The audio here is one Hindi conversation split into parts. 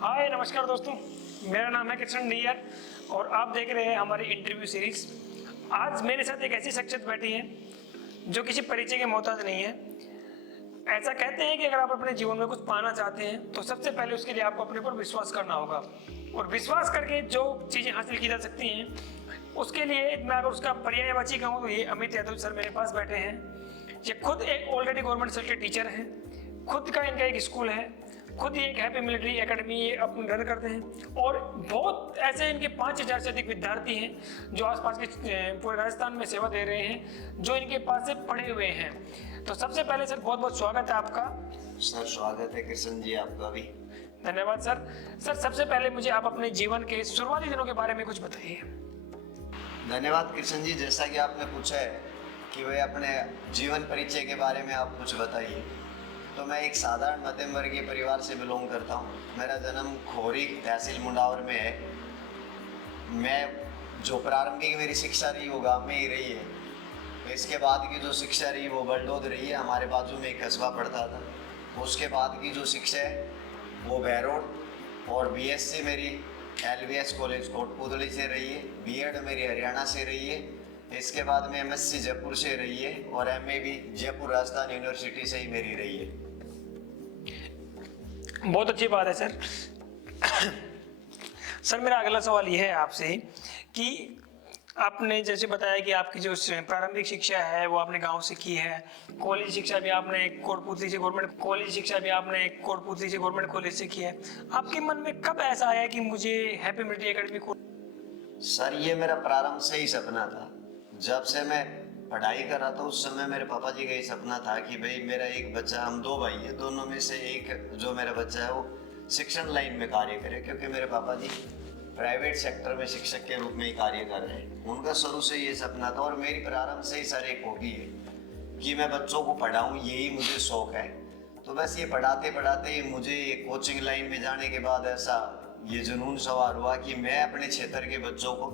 हाय नमस्कार दोस्तों, मेरा नाम है कृष्ण नैयर और आप देख रहे हैं हमारी इंटरव्यू सीरीज। आज मेरे साथ एक ऐसी शख्सियत बैठी है जो किसी परिचय के मोहताज नहीं है। ऐसा कहते हैं कि अगर आप अपने जीवन में कुछ पाना चाहते हैं तो सबसे पहले उसके लिए आपको अपने ऊपर विश्वास करना होगा, और विश्वास करके जो चीज़ें हासिल की जा सकती हैं उसके लिए मैं अगर उसका पर्यायवाची कहूँ तो ये अमित यादव सर मेरे पास बैठे हैं। ये खुद एक ऑलरेडी गवर्नमेंट सर्टिफिकेट टीचर हैं, खुद का इनका एक स्कूल है, खुद ही एक हैप्पी मिलिट्री एकेडमी ये अपने रन करते हैं, और बहुत ऐसे इनके 5000 से अधिक विद्यार्थी हैं जो आसपास के पूरे राजस्थान में सेवा दे रहे हैं, जो इनके पास से पढ़े हुए हैं। तो सबसे पहले सर बहुत बहुत स्वागत है आपका। सर स्वागत है कृष्ण जी, आपका भी धन्यवाद सर। सर सबसे पहले मुझे आप अपने जीवन के शुरुआती दिनों के बारे में कुछ बताइए। धन्यवाद कृष्ण जी। जैसा कि आपने पूछा है कि वे अपने जीवन परिचय के बारे में आप कुछ बताइए, तो मैं एक साधारण मध्यम वर्गीय परिवार से बिलोंग करता हूँ। मेरा जन्म खोरी तहसील मुंडावर में है। मैं जो प्रारंभिक मेरी शिक्षा रही वो गाँव में ही रही है। इसके बाद की जो शिक्षा रही वो बलडोद रही है, हमारे बाजू में एक कस्बा पड़ता था। उसके बाद की जो शिक्षा है वो बहरोड, और बीएससी मेरी एलवीएस कॉलेज कोटपुतली से रही है, बीएड मेरी हरियाणा से रही है। इसके बाद में एमएससी जयपुर से रही है, और एमए भी जयपुर राजस्थान यूनिवर्सिटी से ही मेरी रही है। बहुत अच्छी बात है सर। सर मेरा अगला सवाल ये है आपसे कि आपने जैसे बताया कि आपकी जो प्रारंभिक शिक्षा है वो आपने गांव से की है, कॉलेज शिक्षा भी आपने कोटपुतली से गवर्नमेंट कॉलेज से की है। आपके मन में कब ऐसा आया कि मुझे हैप्पी मिलिट्री एकेडमी को? सर ये मेरा प्रारंभ से ही सपना था। जब से मैं पढ़ाई कर रहा था उस समय मेरे पापा जी का ये सपना था कि भाई मेरा एक बच्चा, हम दो भाई हैं, दोनों में से एक जो मेरा बच्चा है वो शिक्षण लाइन में कार्य करे, क्योंकि मेरे पापा जी प्राइवेट सेक्टर में शिक्षक के रूप में ही कार्य कर रहे हैं। उनका शुरू से ये सपना था, और मेरी प्रारंभ से ही सर एक हॉबी है कि मैं बच्चों को पढ़ाऊँ, यही मुझे शौक है। तो बस ये पढ़ाते पढ़ाते मुझे कोचिंग लाइन में जाने के बाद ऐसा ये जुनून सवार हुआ कि मैं अपने क्षेत्र के बच्चों को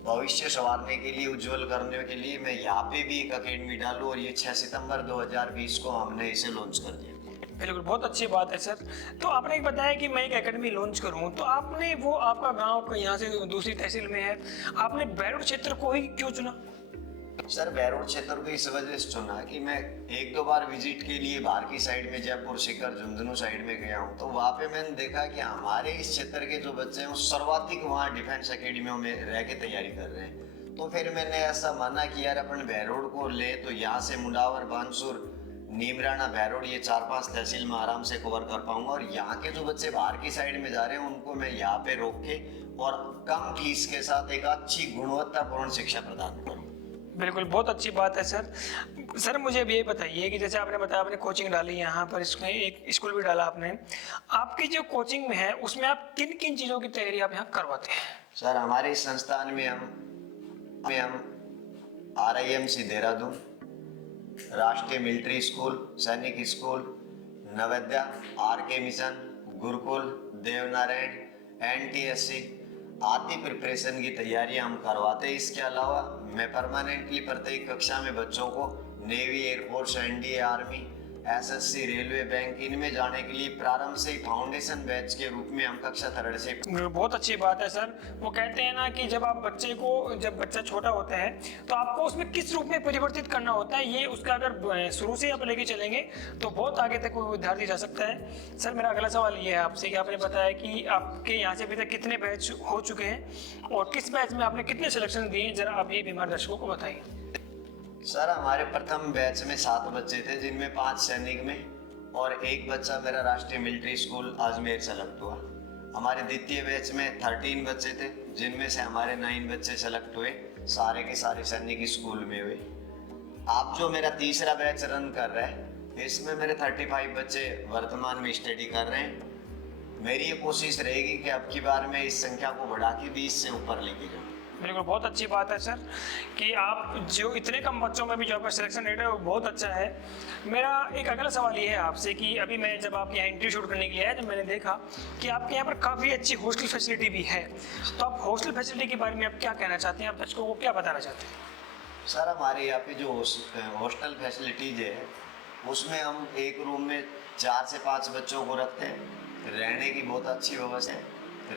भविष्य संवारने के लिए, उज्जवल करने के लिए मैं यहाँ पे भी एक अकेडमी डालूं, और ये 6 सितंबर 2020 को हमने इसे लॉन्च कर दिया। बिल्कुल, बहुत अच्छी बात है सर। तो आपने एक बताया कि मैं एक एकेडमी लॉन्च करूं, तो आपने वो आपका गांव यहाँ से दूसरी तहसील में है, आपने बहरोड क्षेत्र को ही क्यों चुना? सर बहरोड क्षेत्र को इस वजह से चुना कि मैं एक दो बार विजिट के लिए बाहर की साइड में जयपुर, सीकर, झुंझुनू साइड में गया हूँ। तो वहाँ पे मैंने देखा कि हमारे इस क्षेत्र के जो बच्चे हैं वो सर्वाधिक वहाँ डिफेंस अकेडमियों में रह के तैयारी कर रहे हैं। तो फिर मैंने ऐसा माना कि यार अपन बहरोड को ले, तो यहाँ से मुंडावर, बानसूर, नीमराना, बहरोड ये 4-5 तहसील में आराम से कवर कर पाऊंगा, और यहाँ के जो बच्चे बाहर की साइड में जा रहे हैं उनको मैं यहाँ पे रोक के और कम फीस के साथ एक अच्छी गुणवत्तापूर्ण शिक्षा प्रदान करूँ। बिल्कुल, बहुत अच्छी बात है सर। सर मुझे अब ये बताइए कि जैसे आपने बताया आपने कोचिंग डाली यहाँ पर, इसमें एक स्कूल भी डाला आपने, आपकी जो कोचिंग में है उसमें आप किन किन चीज़ों की तैयारी आप यहाँ करवाते हैं? सर हमारे इस संस्थान में हम RIMC देहरादून, राष्ट्रीय मिलिट्री स्कूल, सैनिक school, Navodaya, RK mission, Gurukul, Devnarayan, NTSC आदि प्रिपरेशन की तैयारियां हम करवाते हैं। इसके अलावा मैं परमानेंटली प्रत्येक कक्षा में बच्चों को navy, air force, NDA, army, SSC, railway, bank इनमें जाने के लिए प्रारंभ से ही फाउंडेशन बैच के रूप में हम कक्षा 3 से। बहुत अच्छी बात है सर। वो कहते हैं ना कि जब बच्चा छोटा होता है तो आपको उसमें किस रूप में परिवर्तित करना होता है, ये उसका अगर शुरू से आप लेके चलेंगे तो बहुत आगे तक कोई विद्यार्थी जा सकता है। सर मेरा अगला सवाल ये है आपसे कि आपने बताया कि आपके यहाँ से अभी तक कितने बैच हो चुके हैं और किस बैच में आपने कितने सिलेक्शन दिए, जरा आप ये बीमार दर्शकों को बताइए। सर हमारे प्रथम बैच में 7 बच्चे थे, जिनमें 5 सैनिक में और एक बच्चा मेरा राष्ट्रीय मिलिट्री स्कूल अजमेर सेलेक्ट हुआ। हमारे द्वितीय बैच में 13 बच्चे थे, जिनमें से हमारे 9 बच्चे सेलेक्ट हुए, सारे के सारे सैनिक स्कूल में हुए। आप जो मेरा तीसरा बैच रन कर रहे हैं इसमें मेरे 35 बच्चे वर्तमान में स्टडी कर रहे हैं। मेरी ये कोशिश रहेगी कि अब की बार मैं इस संख्या को बढ़ा के 20 से ऊपर लेके जाऊँ। बिल्कुल, बहुत अच्छी बात है सर कि आप जो इतने कम बच्चों में भी जो आपका सिलेक्शन रेट है वो बहुत अच्छा है। मेरा एक अगला सवाल ये है आपसे कि अभी मैं जब आपके यहाँ इंटरव्यू शूट करने गया है तो मैंने देखा कि आपके यहाँ पर काफ़ी अच्छी हॉस्टल फैसिलिटी भी है, तो आप हॉस्टल फैसिलिटी के बारे में आप क्या कहना चाहते हैं, आप बच्चों को क्या बताना चाहते हैं? सर हमारे यहाँ पे जो हॉस्टल फैसिलिटीज है उसमें हम एक रूम में 4 से 5 बच्चों को रखते हैं, रहने की बहुत अच्छी व्यवस्था है,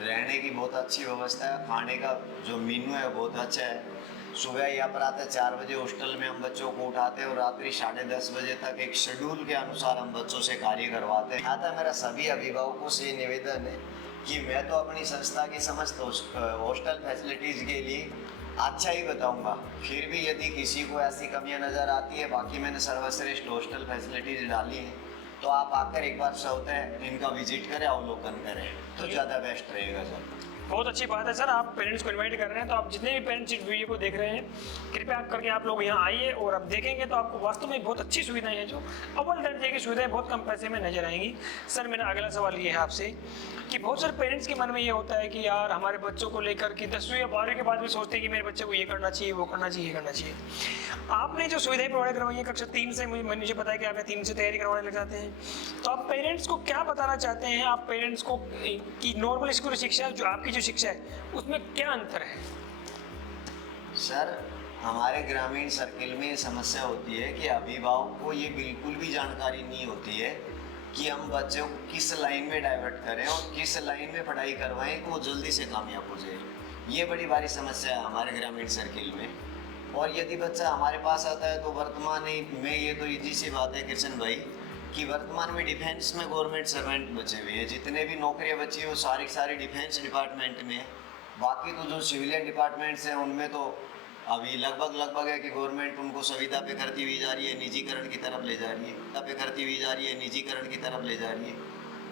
रहने की बहुत अच्छी व्यवस्था है। खाने का जो मेनू है बहुत अच्छा है। सुबह या प्रातः 4 बजे हॉस्टल में हम बच्चों को उठाते हैं और रात्रि 10:30 बजे तक एक शेड्यूल के अनुसार हम बच्चों से कार्य करवाते हैं। यहाँ तक मेरा सभी अभिभावकों से निवेदन है कि मैं तो अपनी संस्था की समस्त हॉस्टल फैसिलिटीज़ के लिए अच्छा ही बताऊंगा। फिर भी यदि किसी को ऐसी कमियां नज़र आती है, बाकी मैंने सर्वश्रेष्ठ हॉस्टल फैसिलिटीज़ डाली हैं, तो आप आकर एक बार स्वतः इनका विजिट करें, अवलोकन करें, तो ज़्यादा बेस्ट रहेगा सर। बहुत अच्छी बात है सर, आप पेरेंट्स को इनवाइट कर रहे हैं, तो आप जितने भी पेरेंट्स इस वीडियो को देख रहे हैं, कृपया करके आप लोग यहाँ आइए और आप देखेंगे तो आपको वास्तव में बहुत अच्छी सुविधाएं हैं, जो अव्वल दर्जे की सुविधाएं बहुत कम पैसे में नजर आएंगी। सर मेरा अगला सवाल ये है आपसे कि बहुत सारे पेरेंट्स के मन में ये होता है कि यार हमारे बच्चों को लेकर कि 10वीं या 12वीं के बाद भी सोचते हैं कि मेरे बच्चे को ये करना चाहिए, वो करना चाहिए, ये करना चाहिए। आपने जो सुविधाएं प्रोवाइड करवाई है कक्षा 3 से, मुझे पता है कि आप 3 से तैयारी करवाने लग जाते हैं, तो आप पेरेंट्स को क्या बताना चाहते हैं? आप पेरेंट्स को कि नॉर्मल स्कूल शिक्षा, जो आपकी जो शिक्षा है, उसमें क्या अंतर है? सर हमारे ग्रामीण सर्किल में ये समस्या होती है कि अभिभावक को ये बिल्कुल भी जानकारी नहीं होती है कि हम बच्चों को किस लाइन में डाइवर्ट करें और किस लाइन में पढ़ाई करवाएं कि वो जल्दी से कामयाब हो जाए। ये बड़ी भारी समस्या है हमारे ग्रामीण सर्किल में। और यदि बच्चा हमारे पास आता है तो वर्तमान में ये तो इजी सी बात है किशन भाई कि वर्तमान में डिफेंस में गवर्नमेंट सर्वेंट बचे हुए हैं। जितने भी नौकरियां बची हैं वो सारी डिफेंस डिपार्टमेंट में है। बाकी तो जो सिविलियन डिपार्टमेंट्स हैं उनमें तो अभी लगभग है कि गवर्नमेंट उनको सुविधा पे करती हुई जा रही है, निजीकरण की तरफ ले जा रही है, पे करती हुई जा रही है, निजीकरण की तरफ ले जा रही है।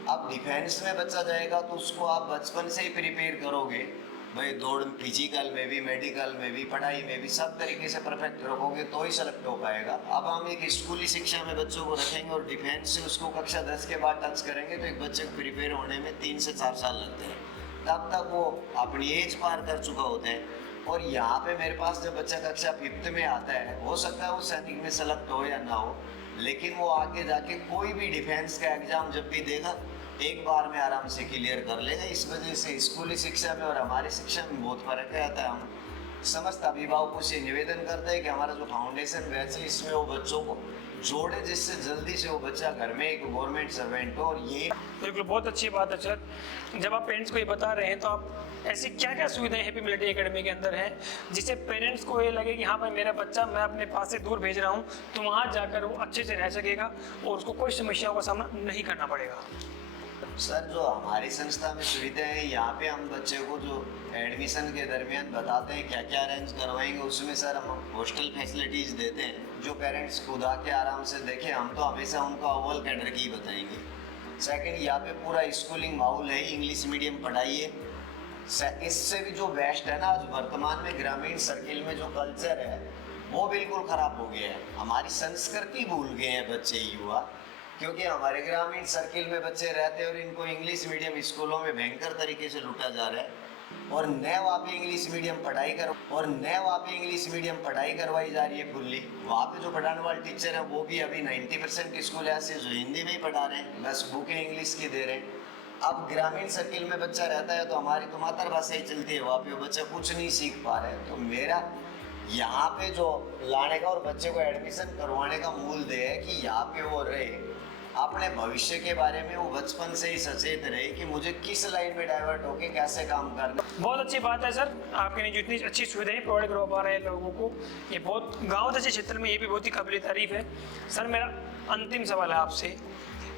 अब डिफेंस में बच्चा जाएगा तो उसको आप बचपन से ही प्रिपेयर करोगे भाई, दौड़ फिजिकल में भी, मेडिकल में भी, पढ़ाई में भी सब तरीके से परफेक्ट रखोगे तो ही सेलेक्ट हो पाएगा। अब हम एक स्कूली शिक्षा में बच्चों को रखेंगे और डिफेंस से उसको कक्षा 10 के बाद टच करेंगे तो एक बच्चे को प्रिपेयर होने में 3 से 4 साल लगते हैं। तब तक वो अपनी एज पार कर चुका होता है। और यहाँ पे मेरे पास जब बच्चा कक्षा 5th में आता है, हो सकता है वो सैनिक में सेलेक्ट हो या ना हो, लेकिन वो आगे जाके कोई भी डिफेंस का एग्जाम जब भी देगा एक बार में आराम से क्लियर कर लेगा। इस वजह से स्कूली शिक्षा में और हमारी शिक्षा में बहुत फर्क रहता है। हम समस्त अभिभावकों से निवेदन करते हैं कि हमारा जो फाउंडेशन बैच है इसमें वो बच्चों को जोड़े, जिससे जल्दी से वो बच्चा घर में एक गवर्नमेंट सर्वेंट हो। और ये बिल्कुल बहुत अच्छी बात है सर। जब आप पेरेंट्स को ये बता रहे हैं तो आप ऐसी क्या क्या सुविधाएं हैप्पी मिलिट्री एकेडमी के अंदर हैं जिससे पेरेंट्स को ये लगे कि हाँ भाई मेरा बच्चा मैं अपने पास से दूर भेज रहा हूँ तो वहाँ जाकर वो अच्छे से रह सकेगा और उसको कोई समस्याओं का सामना नहीं करना पड़ेगा? सर जो हमारी संस्था में सुविधा है, यहाँ पे हम बच्चे को जो एडमिशन के दरमियान बताते हैं क्या क्या अरेंज करवाएंगे, उसमें सर हम हॉस्टल फैसिलिटीज़ देते हैं जो पेरेंट्स खुद आके आराम से देखें। हम तो हमेशा उनको अव्वल कैडर की बताएंगे। सेकंड, यहाँ पे पूरा स्कूलिंग माहौल है, इंग्लिश मीडियम पढ़ाई है। इससे भी जो बेस्ट है ना, आज वर्तमान में ग्रामीण सर्किल में जो कल्चर है वो बिल्कुल ख़राब हो गया है। हमारी संस्कृति भूल गए हैं बच्चे युवा, क्योंकि हमारे ग्रामीण सर्किल में बच्चे रहते हैं और इनको इंग्लिश मीडियम स्कूलों में भयंकर तरीके से लूटा जा रहा है। और नए वहाँ पे इंग्लिश मीडियम पढ़ाई करवाई जा रही है फुल्ली। वहाँ पे जो पढ़ाने वाले टीचर हैं वो भी अभी 90% स्कूल ऐसे जो हिंदी में ही पढ़ा रहे हैं, बस बुकें इंग्लिश की दे रहे हैं। अब ग्रामीण सर्किल में बच्चा रहता है तो हमारी तो मातृभाषा ही चलती है, वहाँ पे वो बच्चा कुछ नहीं सीख पा रहा है। तो मेरा यहाँ पे जो लाने का और बच्चे को एडमिशन करवाने का मूल ध्येय है कि यहाँ पे वो रहे, अपने भविष्य के बारे में वो बचपन से ही सचेत रहे कि मुझे किस लाइन में डाइवर्ट होके कैसे काम करना। बहुत अच्छी बात है सर, आपके लिए जो इतनी अच्छी सुविधाएं प्रोवाइड करवा पा रहे हैं लोगों को, ये बहुत गांव जैसे क्षेत्र में ये भी बहुत ही काबिल तारीफ है। सर मेरा अंतिम सवाल है आपसे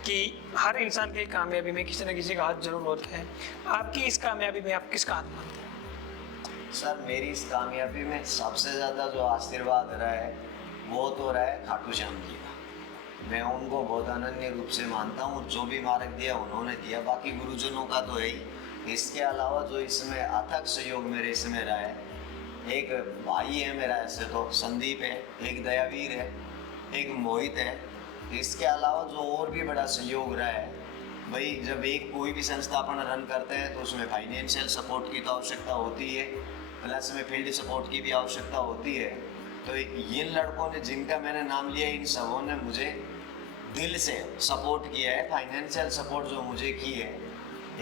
कि हर इंसान की कामयाबी में किसी न किसी का हाथ जरूर होता है, आपकी इस कामयाबी में आप किसका हाथ मानते हैं? सर मेरी इस कामयाबी में सबसे ज़्यादा जो आशीर्वाद रहा है वो तो रहा है खाटू श्याम जी का। मैं उनको बहुत अनन्य रूप से मानता हूँ। जो भी मार्ग दिया उन्होंने दिया, बाकी गुरुजनों का तो है ही। इसके अलावा जो इसमें अथक सहयोग मेरे इसमें रहा है, एक भाई है मेरा ऐसे तो संदीप है, एक दयावीर है, एक मोहित है। इसके अलावा जो और भी बड़ा सहयोग रहा है भाई, जब एक कोई भी संस्था अपन रन करते हैं तो उसमें फाइनेंशियल सपोर्ट की तो आवश्यकता होती है, प्लस में फील्ड सपोर्ट की भी आवश्यकता होती है। तो इन लड़कों ने जिनका मैंने नाम लिया, इन सबों ने मुझे दिल से सपोर्ट किया है। फाइनेंशियल सपोर्ट जो मुझे की है,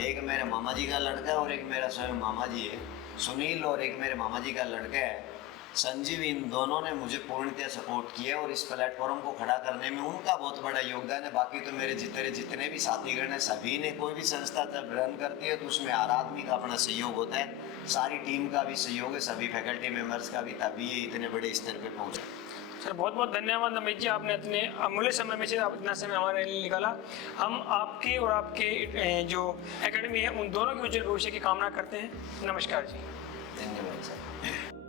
एक मेरे मामा जी का लड़का है और एक मेरा स्वयं मामा जी है सुनील, और एक मेरे मामा जी का लड़का है संजीव, इन दोनों ने मुझे पूर्णतः सपोर्ट किया और इस प्लेटफॉर्म को खड़ा करने में उनका बहुत बड़ा योगदान है। बाकी तो मेरे जितने भी साथीगण हैं, सभी ने, कोई भी संस्था जब रन करती है तो उसमें हर आदमी का अपना सहयोग होता है, सारी टीम का भी सहयोग है, सभी फैकल्टी मेंबर्स का भी, तभी ये इतने बड़े स्तर पे पहुंचा। सर बहुत बहुत धन्यवाद अमित जी, आपने इतने अमूल्य समय में से आप इतना समय हमारे लिए निकाला। हम आपके और आपके जो एकेडमी है उन दोनों के उज्जवल भविष्य की कामना करते हैं। नमस्कार जी। धन्यवाद सर।